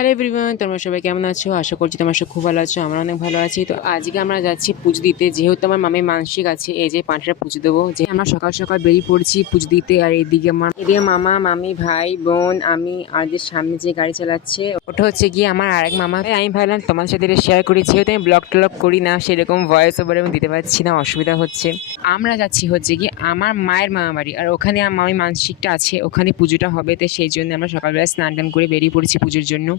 Hello everyone, তোমরা সবাই কেমন আছো? আশা করছি তোমরা সব খুব ভালো আছো। আমরা অনেক ভালো আছি। তো আজকে আমরা যাচ্ছি পুজো দিতে, যেহেতু আমার মামির মানসিক আছে। এই যে পাঁচটা পুজো দেবো, যে আমরা সকাল সকাল বেরিয়ে পড়ছি পুজো দিতে। আর এদিকে মামা, মামি, ভাই, বোন, আমি আর যে সামনে যে গাড়ি চালাচ্ছে ওটা হচ্ছে গিয়ে আমার আরেক মামা। আমি ভাবলাম তোমাদের সাথে শেয়ার করি, যেহেতু আমি ব্লগ টলগ করি না, সেরকম ভয়েস ওভার আমি দিতে পারছি না, অসুবিধা হচ্ছে। আমরা যাচ্ছি হচ্ছে গিয়ে আমার মায়ের মামা বাড়ি, আর ওখানে আমার মামি মানসিকটা আছে, ওখানে পুজোটা হবে। তো সেই জন্য আমরা সকালবেলা স্নান টান করে বেরিয়ে পড়েছি পুজোর জন্য।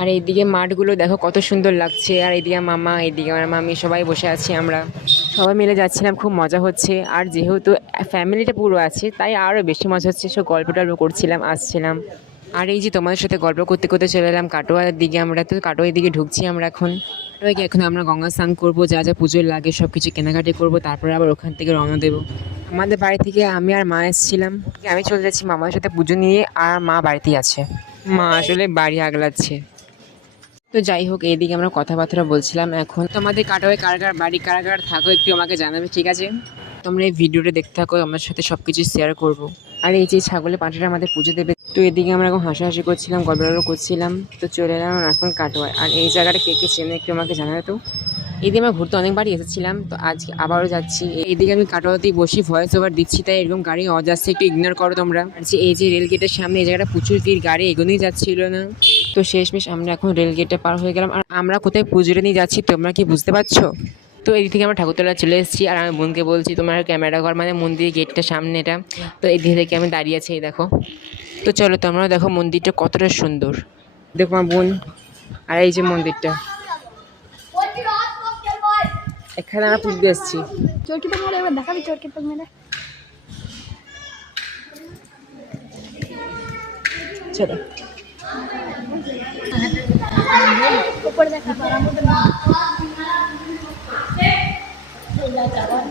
আর এইদিকে মাঠগুলো দেখো কত সুন্দর লাগছে। আর এইদিকে মামা, এইদিকে আমার মামি, সবাই বসে আছি, আমরা সবাই মিলে যাচ্ছিলাম, খুব মজা হচ্ছে। আর যেহেতু ফ্যামিলিটা পুরো আছে, তাই আরও বেশি মজা হচ্ছে। সব গল্প টল্প করছিলাম, আসছিলাম। আর এই যে তোমাদের সাথে গল্প করতে করতে চলে এলাম কাটোয়ার দিকে। আমরা তো কাটোয়ার দিকে ঢুকছি আমরা এখন। এখন আমরা গঙ্গা স্নান করবো, যা যা পুজোর লাগে সব কিছু কেনাকাটি করবো, তারপরে আবার ওখান থেকে রওনা দেবো। আমাদের বাড়ি থেকে আমি আর মা এসেছিলাম, আমি চলে যাচ্ছি মামার সাথে পুজো নিয়ে। আর মা বাড়িতেই আছে, মা আসলে বাড়ি আগলাচ্ছে। তো যাই হোক, এইদিকে আমরা কথাবার্তা বলছিলাম। এখন তোমাদের কাটোয় কার কার বাড়ি, কার কার থাকো, একটু আমাকে জানাবে, ঠিক আছে? তোমরা এই ভিডিওটা দেখতে থাকো, আমার সাথে সব কিছু শেয়ার করবো। আর এই যে ছাগলের পাঁঠাটা আমাদের পুজো দেবে, তো এদিকে আমরা এখন হাসাহাসি করছিলাম, গল্প করছিলাম। তো চলে এলাম এখন কাটোয়ায়। আর এই জায়গাটা কে কে চেনে একটু আমাকে জানাবে তো। এইদিকে আমরা ঘুরতে অনেকবারই এসেছিলাম, তো আজকে আবারও যাচ্ছি। এইদিকে আমি কাটোয়াতেই বসি ভয়েস ওভার দিচ্ছি, তাই এরকম গাড়ি আওয়াজ আসছে, একটু ইগনোর করো তোমরা। আর যে এই যে রেল গেটের সামনে এই জায়গাটা প্রচুর ভিড়, গাড়ি এগোনোই যাচ্ছিল না। তো শেষমেশ আমরা এখন রেল গেটে পার হয়ে গেলাম। আর আমরা কোথায় পুজোটা নিয়ে যাচ্ছি তোমরা কি বুঝতে পারছো? তো এই থেকে আমরা ঠাকুরতলা চলে এসেছি। আর আমি বোনকে বলছি তোমার ক্যামেরা ঘর, মানে মন্দিরের গেটটা সামনে এটা। তো এই দিকে থেকে আমি দাঁড়িয়ে আছি, এই দেখো। তো চলো তোমরাও দেখো মন্দিরটা কতটা সুন্দর, দেখো আমার বোন। আর এই যে মন্দিরটা, এখানে আমরা পুজো এসেছি। চরকি পাক মেরে এবার দেখাবি, চরকি পাক মেরে। চলো উপরে দেখা পারার মতো না। আমরা এখন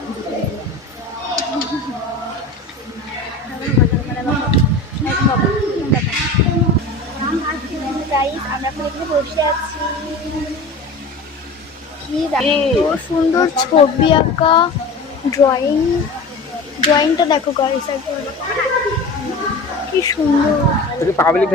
এখানে বসে আছি। কি এত সুন্দর ছবি আঁকা, ড্রয়িংটা দেখো গাইস, কি সুন্দর। পাবলিক